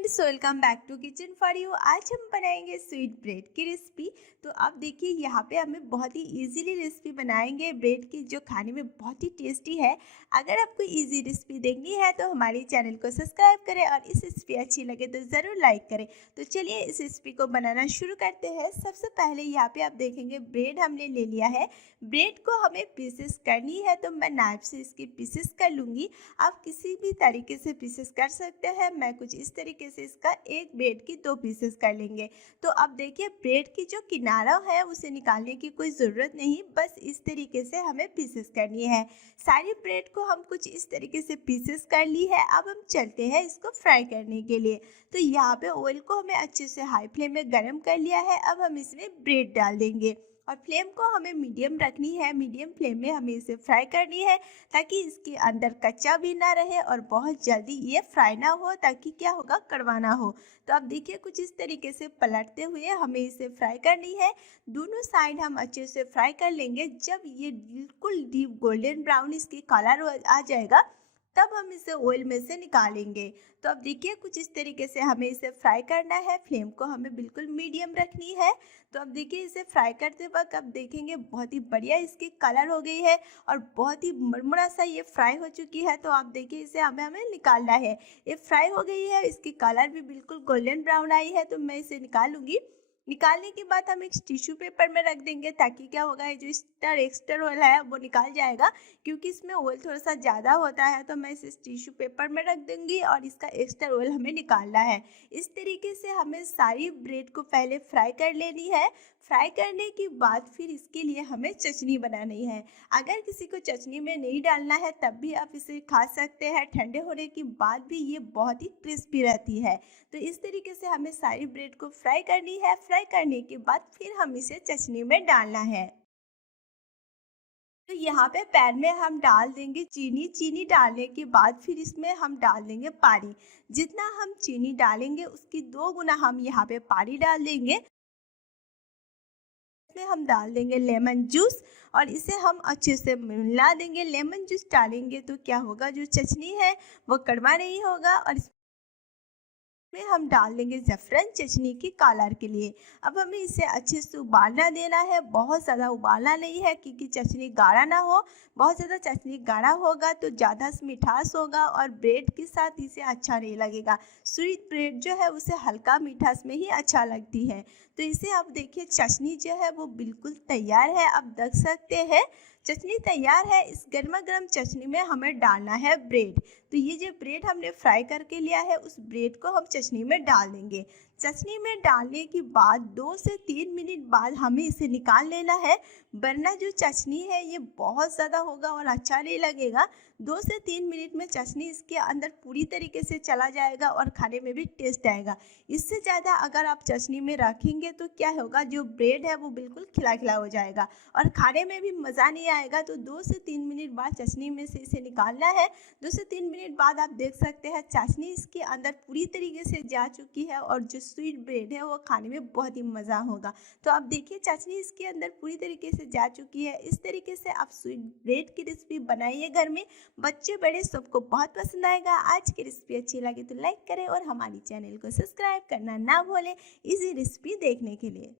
Friends, welcome back to kitchen for you. आज हम बनाएंगे स्वीट ब्रेड की रेसिपी। तो आप देखिए यहाँ पे हमें बहुत ही इजीली रेसिपी बनाएंगे ब्रेड की, जो खाने में बहुत ही टेस्टी है। अगर आपको इजी रेसिपी देखनी है तो हमारे चैनल को सब्सक्राइब करें और इस रेसिपी अच्छी लगे तो ज़रूर लाइक करें। तो चलिए इस रेसिपी को बनाना शुरू करते हैं। सबसे पहले यहाँ पे आप देखेंगे ब्रेड हमने ले लिया है। ब्रेड को हमें पीसेस करनी है, तो मैं नाइफ से इसकी पीसेस कर लूँगी। आप किसी भी तरीके से पीसेस कर सकते हैं। मैं कुछ इस तरीके से इसका एक ब्रेड की 2 पीसेस कर लेंगे। तो अब देखिए ब्रेड की जो किनारा है उसे निकालने की कोई ज़रूरत नहीं, बस इस तरीके से हमें पीसेस करनी है। सारी ब्रेड को हम कुछ इस तरीके से पीसेस कर ली है। अब हम चलते हैं इसको फ्राई करने के लिए। तो यहाँ पे ऑयल को हमें अच्छे से हाई फ्लेम में गर्म कर लिया है। अब हम इसमें ब्रेड डाल देंगे और फ्लेम को हमें मीडियम रखनी है। मीडियम फ्लेम में हमें इसे फ्राई करनी है ताकि इसके अंदर कच्चा भी ना रहे और बहुत जल्दी ये फ्राई ना हो, ताकि क्या होगा, कड़वा ना हो। तो अब देखिए कुछ इस तरीके से पलटते हुए हमें इसे फ्राई करनी है। दोनों साइड हम अच्छे से फ्राई कर लेंगे। जब ये बिल्कुल डीप गोल्डन ब्राउन इसकी कलर आ जाएगा तब हम इसे ऑयल में से निकालेंगे। तो अब देखिए कुछ इस तरीके से हमें इसे फ्राई करना है। फ्लेम को हमें बिल्कुल मीडियम रखनी है। तो अब देखिए इसे फ्राई करते वक्त अब देखेंगे बहुत ही बढ़िया इसकी कलर हो गई है और बहुत ही मुरमुरा सा ये फ्राई हो चुकी है। तो आप देखिए इसे हमें निकालना है। ये फ्राई हो गई है, इसकी कलर भी बिल्कुल गोल्डन ब्राउन आई है। तो मैं इसे निकाल लूँगी। निकालने के बाद हम एक टिश्यू पेपर में रख देंगे, ताकि क्या होगा, ये जो इसका एक्स्ट्रा ऑयल है वो निकाल जाएगा। क्योंकि इसमें ऑयल थोड़ा सा ज़्यादा होता है, तो मैं इसे टिश्यू पेपर में रख दूंगी और इसका एक्स्ट्रा ऑयल हमें निकालना है। इस तरीके से हमें सारी ब्रेड को पहले फ्राई कर लेनी है। फ्राई करने के बाद फिर इसके लिए हमें चटनी बनानी है। अगर किसी को चटनी में नहीं डालना है तब भी आप इसे खा सकते हैं। ठंडे होने के बाद भी ये बहुत ही क्रिस्पी रहती है। तो इस तरीके से हमें सारी ब्रेड को फ्राई करनी है। फ्राई करने के बाद फिर हम इसे चटनी में डालना है। तो यहाँ पे पैन में हम डाल देंगे चीनी। चीनी डालने के बाद फिर इसमें हम डाल देंगे पानी। जितना हम चीनी डालेंगे उसकी 2 गुना हम यहाँ पे पानी डाल देंगे। इसमें हम डाल देंगे लेमन जूस और इसे हम अच्छे से मिला देंगे। लेमन जूस डालेंगे तो क्या होगा, जो चटनी है वो कड़वा नहीं होगा। और में हम डाल देंगे ज़ैफ़रान चटनी की कलर के लिए। अब हमें इसे अच्छे से उबालना देना है। बहुत ज़्यादा उबालना नहीं है, क्योंकि चटनी गाढ़ा ना हो। बहुत ज़्यादा चटनी गाढ़ा होगा तो ज़्यादा मिठास होगा और ब्रेड के साथ इसे अच्छा नहीं लगेगा। स्वीट ब्रेड जो है उसे हल्का मिठास में ही अच्छा लगती है। तो इसे आप देखिए चटनी जो है वो बिल्कुल तैयार है। आप देख सकते हैं चटनी तैयार है। इस गर्मा गर्म चटनी में हमें डालना है ब्रेड। तो ये जो ब्रेड हमने फ्राई करके लिया है उस ब्रेड को हम चटनी में डाल देंगे। चटनी में डालने के बाद 2 से 3 मिनट बाद हमें इसे निकाल लेना है, वरना जो चटनी है ये बहुत ज़्यादा होगा और अच्छा नहीं लगेगा। 2 से 3 मिनट में चटनी इसके अंदर पूरी तरीके से चला जाएगा और खाने में भी टेस्ट आएगा। इससे ज़्यादा अगर आप चटनी में रखेंगे तो क्या होगा, जो ब्रेड है वो बिल्कुल खिला खिला हो जाएगा और खाने में भी मज़ा नहीं आएगा। तो 2 से 3 मिनट बाद चटनी में से इसे निकालना है। 2 से 3 मिनट बाद आप देख सकते हैं चाशनी इसके अंदर पूरी तरीके से जा चुकी है और जो स्वीट ब्रेड है वो खाने में बहुत ही मज़ा होगा। तो आप देखिए चाशनी इसके अंदर पूरी तरीके से जा चुकी है। इस तरीके से आप स्वीट ब्रेड की रेसिपी बनाइए घर में, बच्चे बड़े सबको बहुत पसंद आएगा। आज की रेसिपी अच्छी लगी तो लाइक करें और हमारी चैनल को सब्सक्राइब करना ना भूलें इसी रेसिपी देखने के लिए।